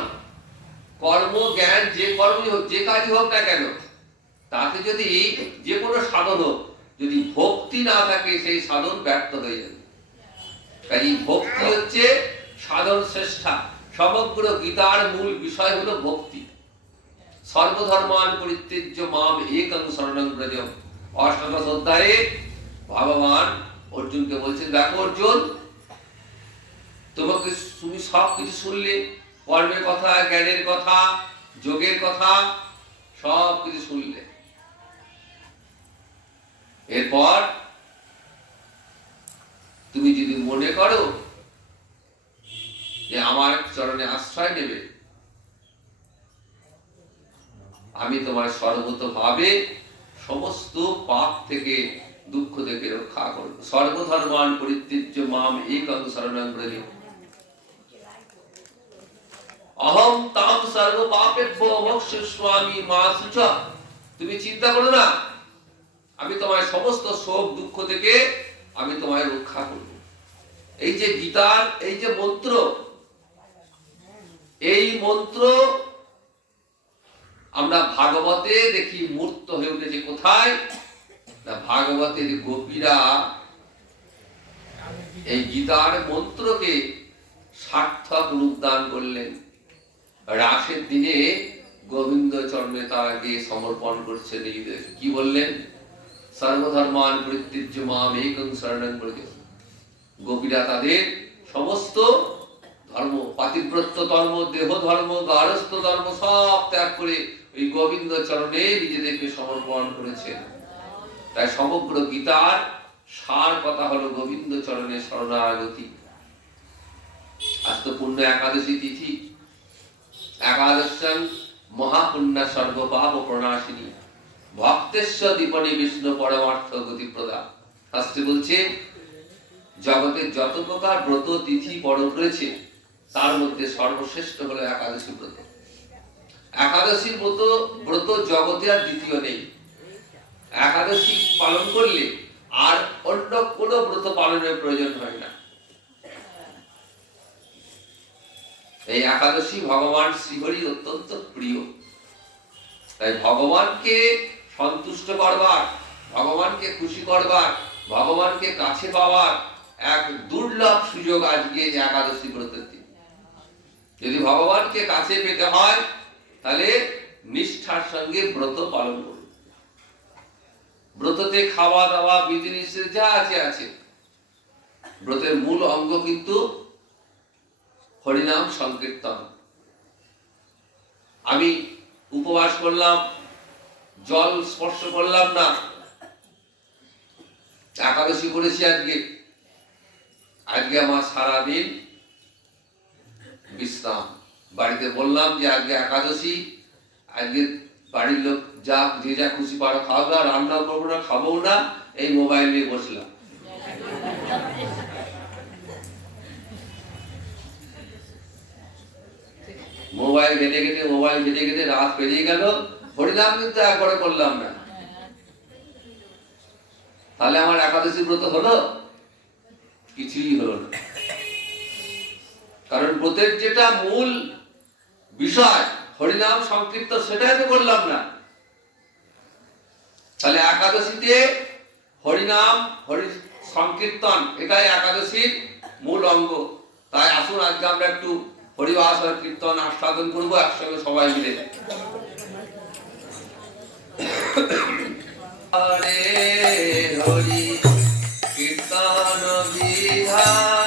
কর্ম জ্ঞান যে কর্মই হোক, যে কাজই হোক না কেন, তাতে যদি যে কোনো সাধন হোক, যদি ভক্তি না থাকে সেই সাধন ব্যর্থ হয়ে যাবে। তাই ভক্তি হচ্ছে সাধন শ্রেষ্ঠা। সমগ্র গীতার মূল বিষয় হলো ভক্তি। সর্বধর্মান পরিত্যজ্য মাম একং শরণং ব্রজ। অষ্টাদশ অধ্যায়ে ভগবান অর্জুনকে বলছেন দেখো অর্জুন, তুমি সব কিছু শুনলে, কর্মের কথা, জ্ঞানের কথা, যোগের কথা, সব কিছু শুনলে। এরপর তুমি যদি মনে করো যে আমার চরণে আশ্রয় নেবে, আমি তোমার সর্বতভাবে সমস্ত পাপ থেকে দুঃখ থেকে রক্ষা করব। সর্বধর্মান পরিত্যজ্য মাম একং শরণং ব্রজ। অহম তাম সর্ব পাপেভ্যো মোক্ষয়িষ্যামি মা শুচা। তুমি চিন্তা করো না, আমি তোমার সমস্ত শোক দুঃখ থেকে আমি তোমায় রক্ষা করব। এই যে গীতার এই যে মন্ত্র, এই মন্ত্র আমরা ভাগবতে দেখি মূর্ত হয়ে উঠেছে। কোথায় না, ভাগবতের গোপীরা এই গীতার মন্ত্রকে সার্থক রূপ দান করলেন। রাসের দিনে গোবিন্দ চরণে তারাকে সমর্পণ করছে নিজেদের। কি বললেন? সর্বধর্মান পরিত্যজ্য মাম একং শরণং ব্রজ। গোপীরা তাদের সমস্ত ধর্ম, পাতিব্রত্য ধর্ম, দেহ ধর্ম, গারস্থ ধর্ম সব ত্যাগ করে ওই গোবিন্দ চরণে নিজেদেরকে সমর্পণ করেছেন। তাই সমগ্র গীতার সার কথা হলো গোবিন্দ চরণে শরণাগতি। আজ তো পুণ্য একাদশী তিথি। একাদশাং মহাপুণ্যা সর্বপাপ প্রণাশিনী ভক্তেশ্ব দীপনি বিষ্ণু পরমার্থ গতি প্রদা। শাস্ত্রে বলছে জগতের যত প্রকার ব্রত তিথি পর্ব রয়েছে তার মধ্যে সর্বশ্রেষ্ঠ হলো একাদশী ব্রত। একাদশী ব্রত জগতে আর দ্বিতীয় নেই। একাদশী পালন করলে আর অন্য কোনো ব্রত পালনের প্রয়োজন হয় না। এই একাদশী ভগবান শ্রীহরির অত্যন্ত প্রিয়। তাই ভগবানকে সন্তুষ্ট করবার, ভগবানকে খুশি করবার, ভগবানকে কাছে পাওয়ার এক দুর্লভ সুযোগ আজকে একাদশী ব্রতের দিন। যদি ভগবানকে কাছে পেতে হয় তাহলে নিষ্ঠার সঙ্গে ব্রত পালন করুন। ব্রততে খাওয়া দাওয়া বিধিনিষেধ যা আছে আছে। ব্রতের মূল অঙ্গ কিন্তু হরিনাম সংকীর্তন। আমি উপবাস করলাম, জল স্পর্শ করলাম না, একাদশী করেছি আজকে আমার সারাদিন বিশ্রাম। বাড়িতে বললাম যে আজকে একাদশী, আজকে বাড়ির লোক যা যে যা খুশি পারো খাওয়া দাওয়া, রান্না করবো না, খাবো না, এই মোবাইল নিয়ে বসলাম। মোবাইল ঘেটে ঘেটে রাত পেরিয়ে গেল, হরিনাম কিন্তু একবারে করলাম না। তাহলে আমার একাদশী ব্রত হলো? কিছুই হলো না। কারণ ব্রতের যেটা মূল বিষয় হরিনাম সংকীর্তন, সেটাই তো করলাম না। তাহলে একাদশীতে হরিনাম হরি সংকীর্তন এটাই একাদশীর মূল অঙ্গ। তাই আসুন আজকে আমরা একটু হরিবাস আর কীর্তন আস্বাদন করবো একসঙ্গে সবাই মিলে। হরে হরি কীর্তন বিধান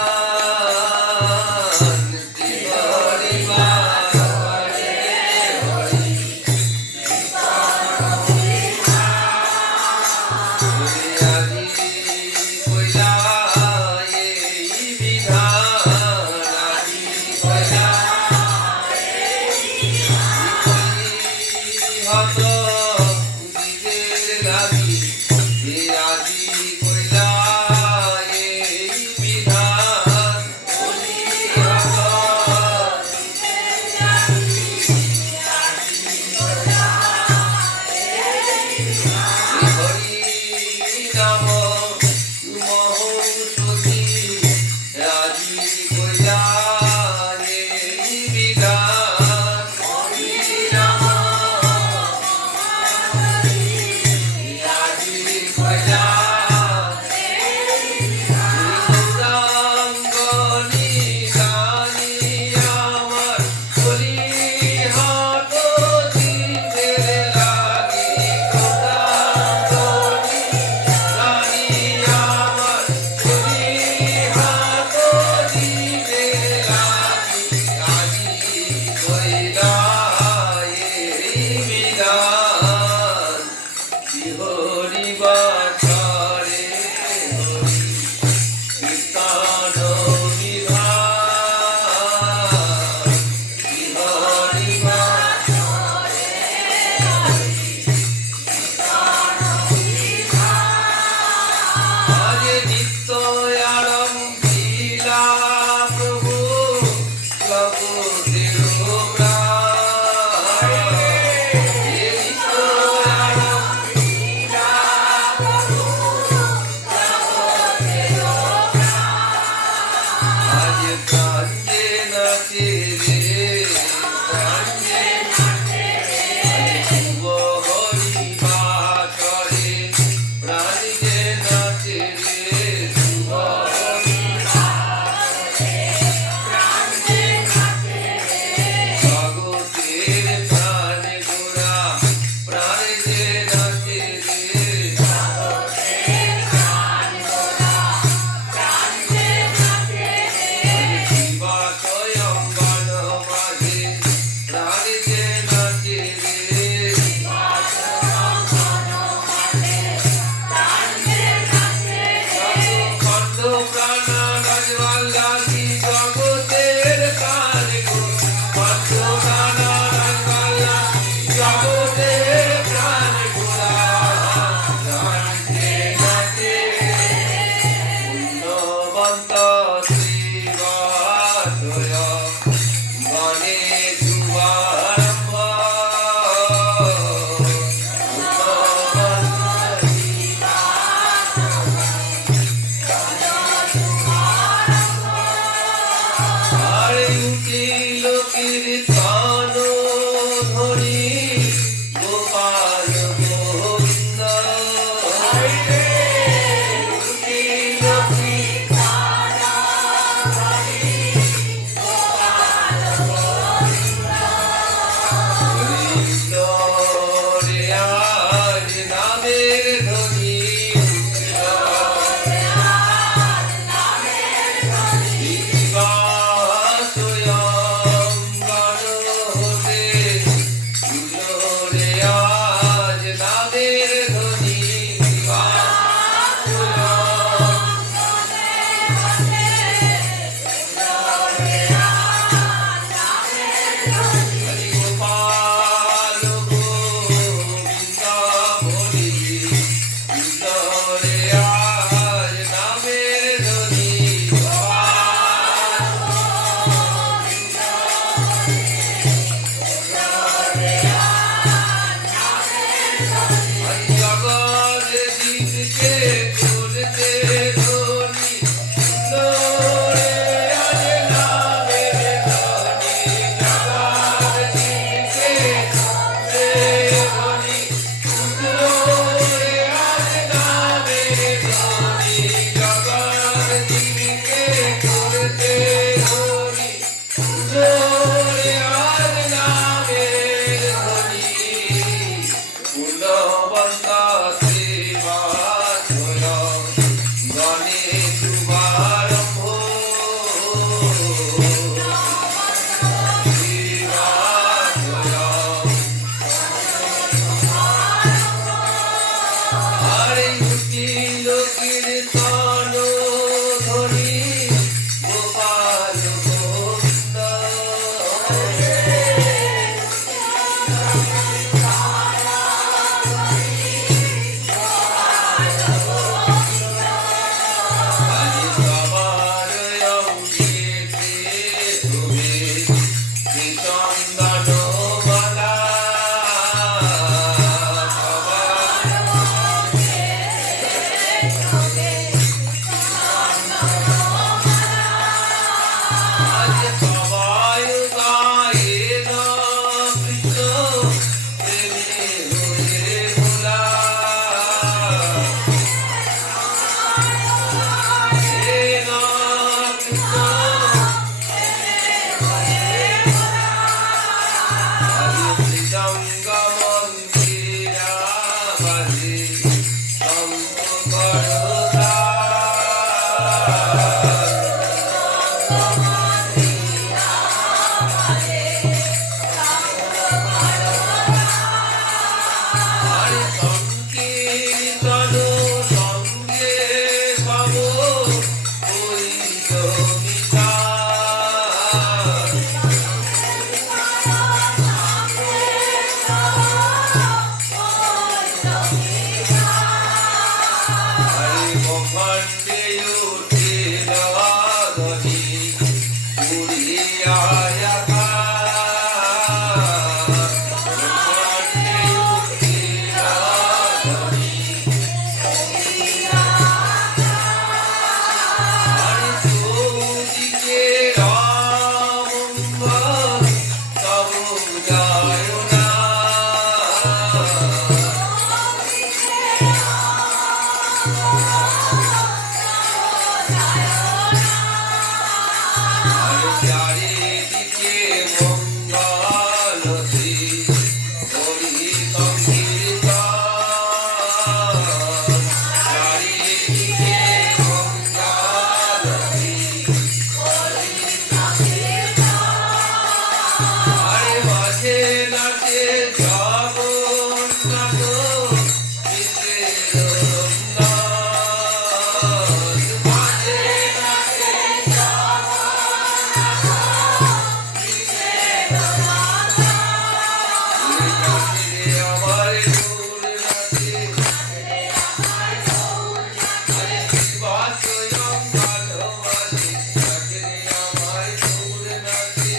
রে আজ নামের ধ্বনি গোপাল গোবিন্দ বলি কৃষ্ণ রে আজ নামের ধ্বনি জগৎ জীবকে তুলতে ধ্বনি রে আজ নামের ধ্বনি জগৎ জীবকে তুলতে ধ্বনি রে আজ নামের ধ্বনি জগৎ জীবকে তুলতে ধ্বনি রে আজ নামের ধ্বনি পুলবন্তা সেবা জয় গণে শুভারম্ভ সেবা জয় হরে উঠিল কীর্তন ধ্বনি গোপাল গোবিন্দ আজ সবার অঙ্গেতে শোভে শ্রীচন্দন মালা সবার আজ সবাই গায়ে নাম কৃষ্ণ প্রেমে হয়ে ভোলা হে নাম কৃষ্ণ আজ শ্রীরঙ্গ মন্দিরা বাজে শঙ্খ করতাল আরে সংকীর্তন সঙ্গে পাব হইল মিঠাই আরে ব্রহ্মাণ্ডে উঠিল ধ্বনি উড়িয়া আকাশ ব্রহ্মাণ্ডে উঠিল ধ্বনি আরে চৌদিকে রামঙ্গল তব যায় না আরে চারিদিকে মঙ্গলতি হরি সংকীর্তন চারিদিকে মঙ্গলতি আরে মাঝে নাচে জগন্নাথ বিশ্বের রঙ্গন মাঝে নাচে আমার দূর নাচে আরে বিবাহ স্বয়ং ভালোবাসে নাচে আমার দূর নাচে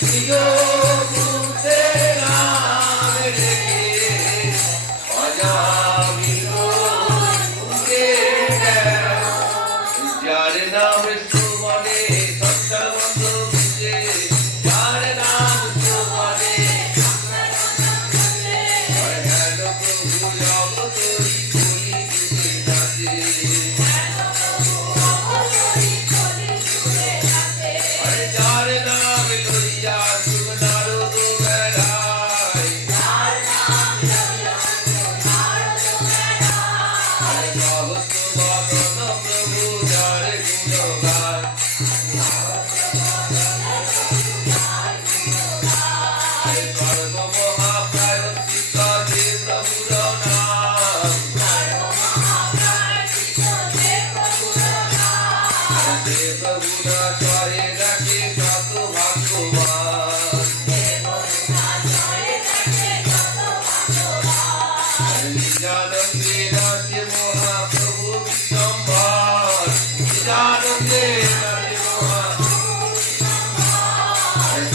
নিজ মুখে নাম রেখে অজামিল মুখে দেয়। যার নাম সুমনে সত্তর বুঝে, যার নাম সুমনে হেন প্রভু জগতরি কলি যুগে নাচে। যার নাম লইয়া শুভ নারদ বেড়ায়, ভগত বদন প্রভু যার গুণ গায়। সর্ব মহাপ্রায়শ্চিত্ত যে প্রভুর নাম, যে প্রভুর চরে রাখে কত ভাগ্যবান। নিজানন্দে নাচে মহাপ্রভু বিশ্বম্ভর, নিজানন্দে নাচে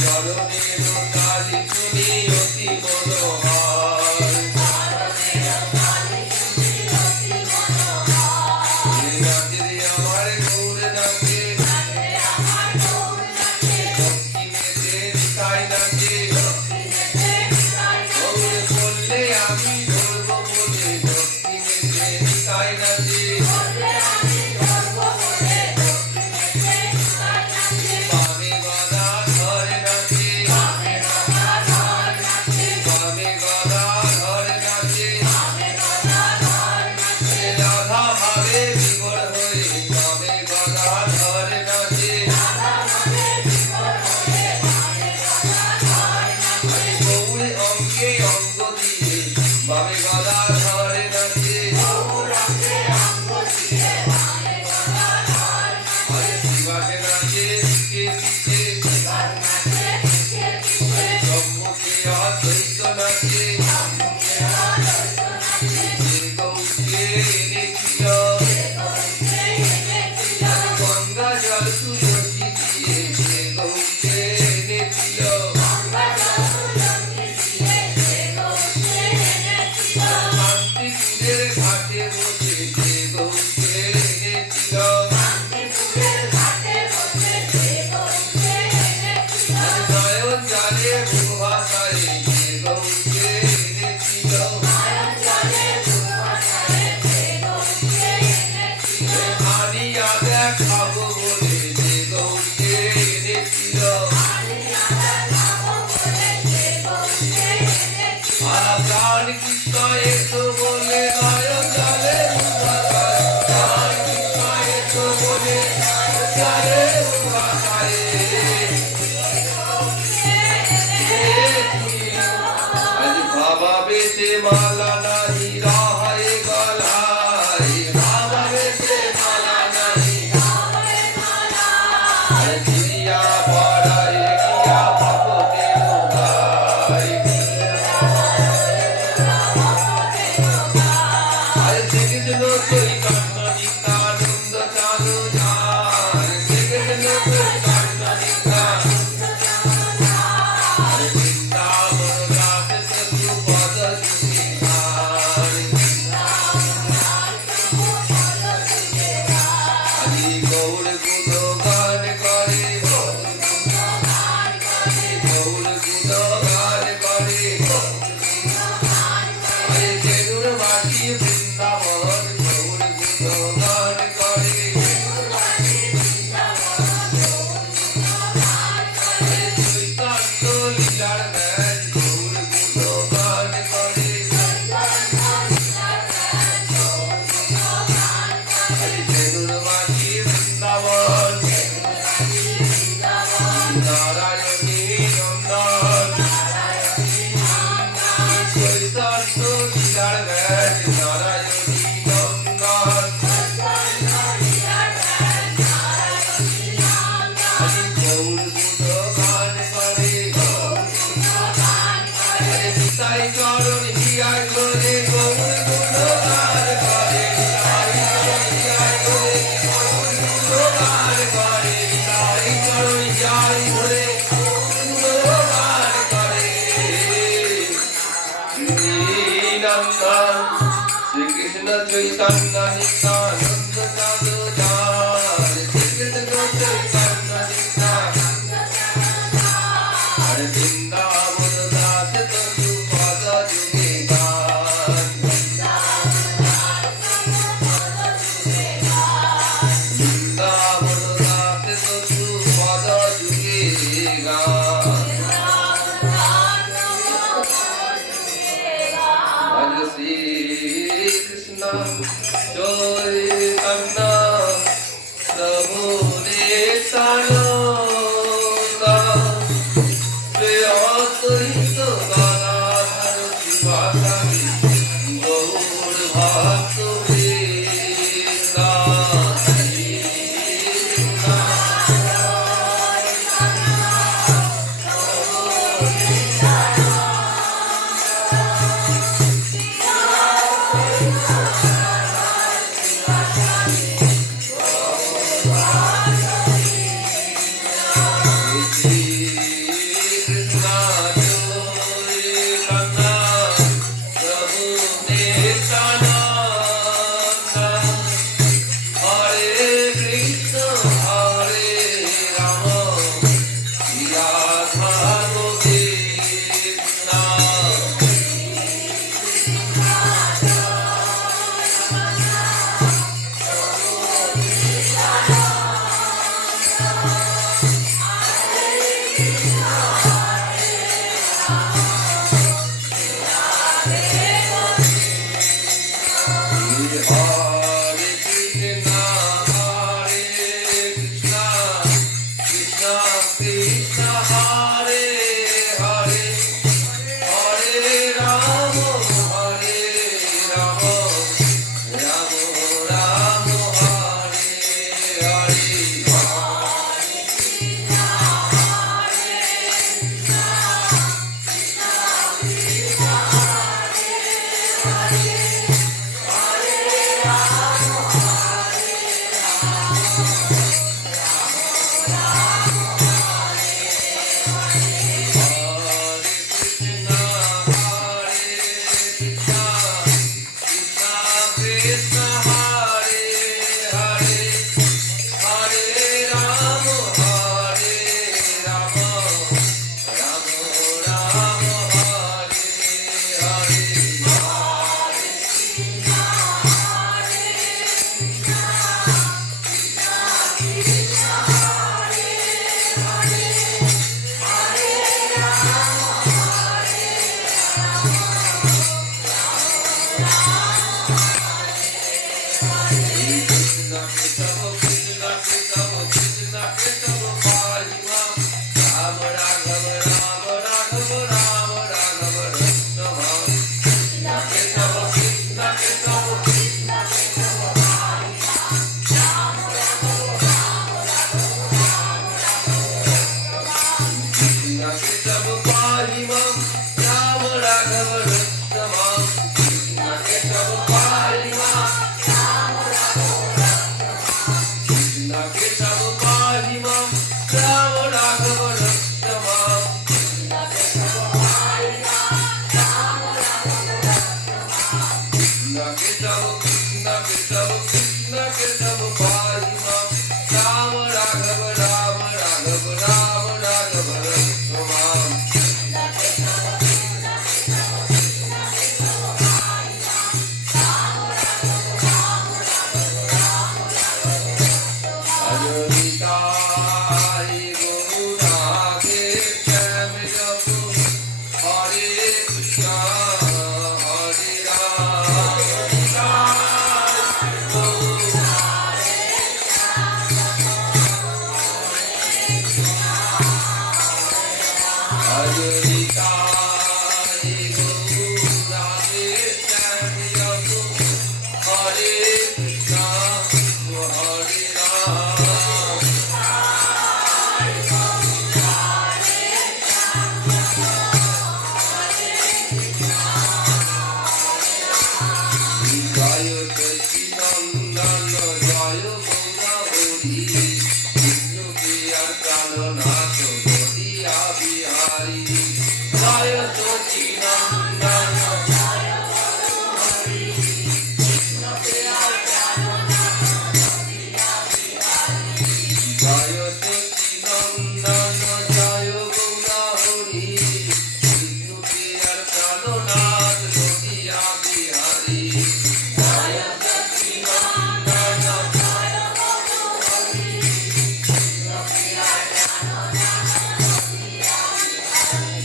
চরণের তালি শুনি অতি মনোহর। নাচে রে আমার গৌর নাচে, দক্ষিণেতে নিতাই নাচে। গৌর বললে আমি ধরব বলে, দক্ষিণেতে নিতাই নাচে। বামে গদা ধরে নাচে, বামে গদা ধরে নাচে। রাধা ভাবে বিভোর হয়ে বামে গদা ধরে নাচে। গৌরে অঙ্গে অঙ্গ দিয়ে বামে গদা ধরে নাচে। শিবাকে নাচে পিছে পিছে, সম্মুখে অদ্বৈত নাচে। যে গৌরকে এনেছিল গঙ্গা জল তুলসী দিয়ে, যে গৌরকে এনেছিল শান্তিপুরের ঘাটে বসে, যে গৌরকে এনেছিল নয়ন জালে ভূভাষায়, যে গৌরকে এনেছিল আনিয়া দেখাবো বলে, যে গৌরকে এনেছিল প্রাণ কৃষ্ণ এসো বলে নয়ন জালে ভূভাষায়, প্রাণ কৃষ্ণ এসো বলে জালে ভূভাষায়। আজ বাবা বেশে মালা নাহি রাহায় গলায়, বাবা বেশে মালা নাহি চিড়িয়া পড়ায় গিয়া ভগতে গায়। আজ শ্রীকৃষ্ণ চৈতন্য নিত্যানন্দ চালু ঝাড়, শ্রীকৃষ্ণ চৈতন্য নিত্যানন্দ বৃন্দাবন রাধে প্রভু পদ চুমি ধার। আজি গৌর গুণ গান করে, গৌর গুণ গান করে। আরে চেনুর বাটি বৃন্দাবন গৌর গুণ গান করে। চৈতন্য লীলার ম্যান গৌর গুণ গান করে। চেনুর বাটি বৃন্দাবন নারায়ণী নন্দন, চৈতন্য লীলার ম্যান নারায়ণী নন্দন। গৌর গুণ গান করে, নিতাই চরণ হিয়ায় করে গৌর গুণ গান করে। নিতাই চরণ হিয়ায় করে গৌর গুণ গান করে। নিতাই চরণ হিয়ায় করে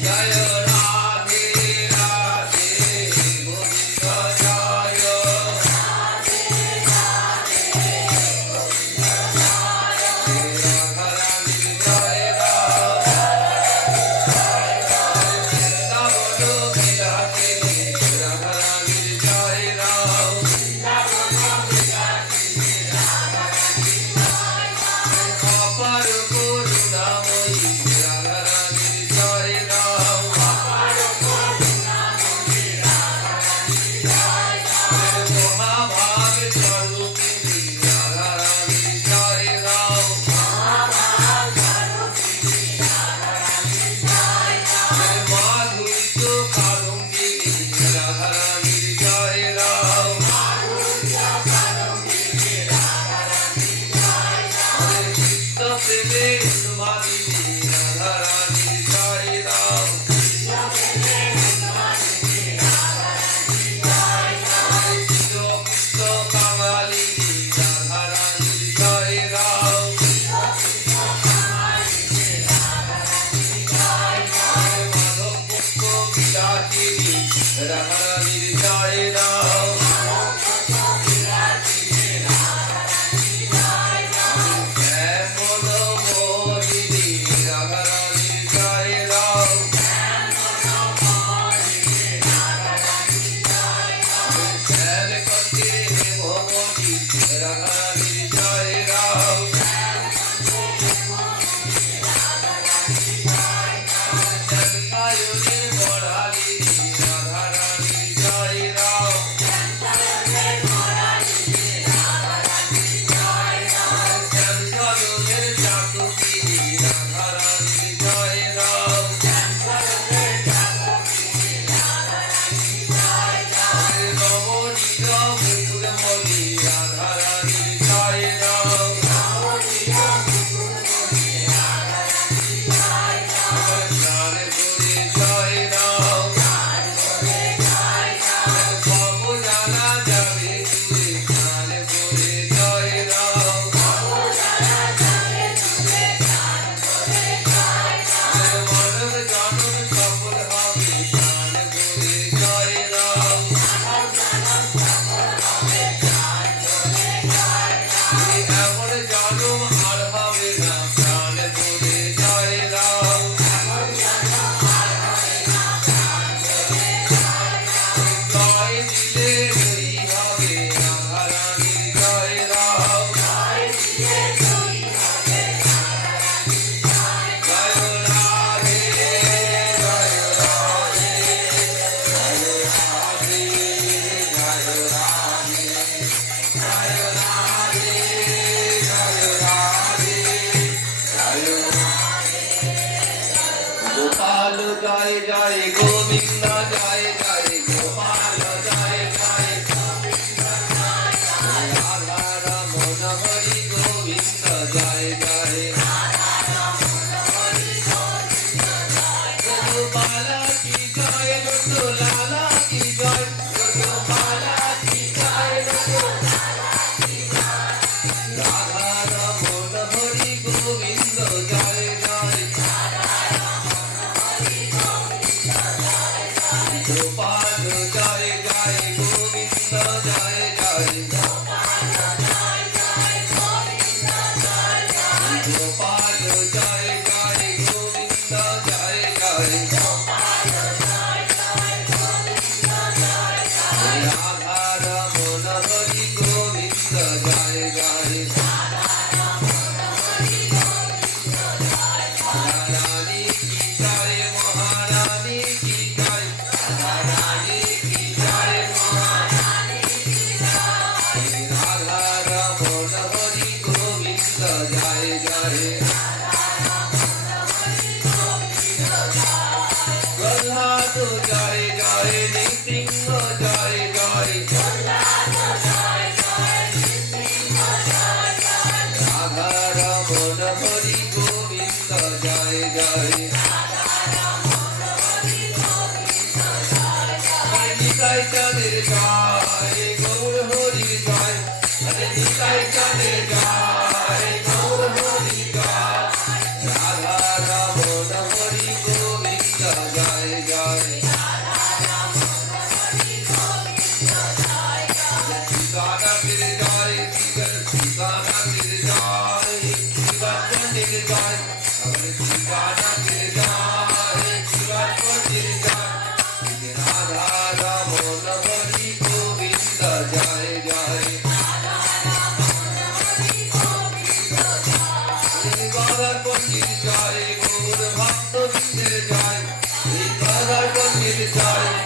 জয় রাধে রাধে গোবিন্দ জয় রাধা রানীর জয় রাম বৃন্দাবন বিলাসিনী রাধা রানীর জয় রাম অপার করুণাময়ী রাধা রানীর জয় রাম মহাভাগ স্বরূপিণী রাধা রানীর জয় রাম মাধুর্য কারঙ্গিনী রাধা রানীর জয় রাম কৃষ্ণ প্রেমে উন্মাদিনী রাধা রানীর জয় রাম চিরকৃষ্ণ কাঙালিনী রাধা রানীর জয় রাম মাধব মুক্ত বিলাসিনী রাধা রানীর জয় রাম শ্যামল মোহিনী রাধা রানীর জয় রাম শ্যামকটে হেমমণি রাধা রানীর জয় রাম শ্যামসায়নের বড়ালিনী রাধা রানীর জয় রাম শ্যামসদনের চাতকিনী রাধা রানীর জয় রাম নবনীত মুকুরমণি রাধা রানীর জয় রাম প্রাণ করে জয় রাম ভব জানা যাবে দূরে প্রাণ করে জয় রাম মানব জনম সফল হবে প্রাণ করে জয় রাম এমন জনম আর হবে না প্রাণ করে জয় রাম জয় দিলে জয়ী হবে রাধা রানীর জয় রাম জয় রাধে জয় রাধে জয় রাধে জয় রাধে জয় রাধে জয় রাধে জয় গোপাল জয় জয় গোবিন্দ জয় জয় গোপাল জয় জয় রাধা রমণ হরি গোবিন্দ জয় জয় গোপালা কি জয় গোলালা কি জয় গোপালা কি জয় রাধা রমণ হরি গোবিন্দ জয় জয় গোপাল জয় জয় গোবিন্দ জয় জয় গোপাল জয় জয় গোবিন্দ জয় জয় রাধা রমণ হরি গোবিন্দ জয় জয় রানী কি জয় মহারানী কি জয় রানী কি জয় রাধা রমণ হরি গোবিন্দ জয় জয় প্রহ্লাদ জয় জয় নৃসিংহ জয় জয় রাধা রমণ হরি গোবিন্দ জয় জয় নিতাই চাঁদের জয় গৌর হরির জয় নিতাই চাঁদের জয় গৌর হরির জয় রাধা রমণ হরি গোবিন্দ জয় জয়, শ্রী গদাধর পণ্ডিত জয়।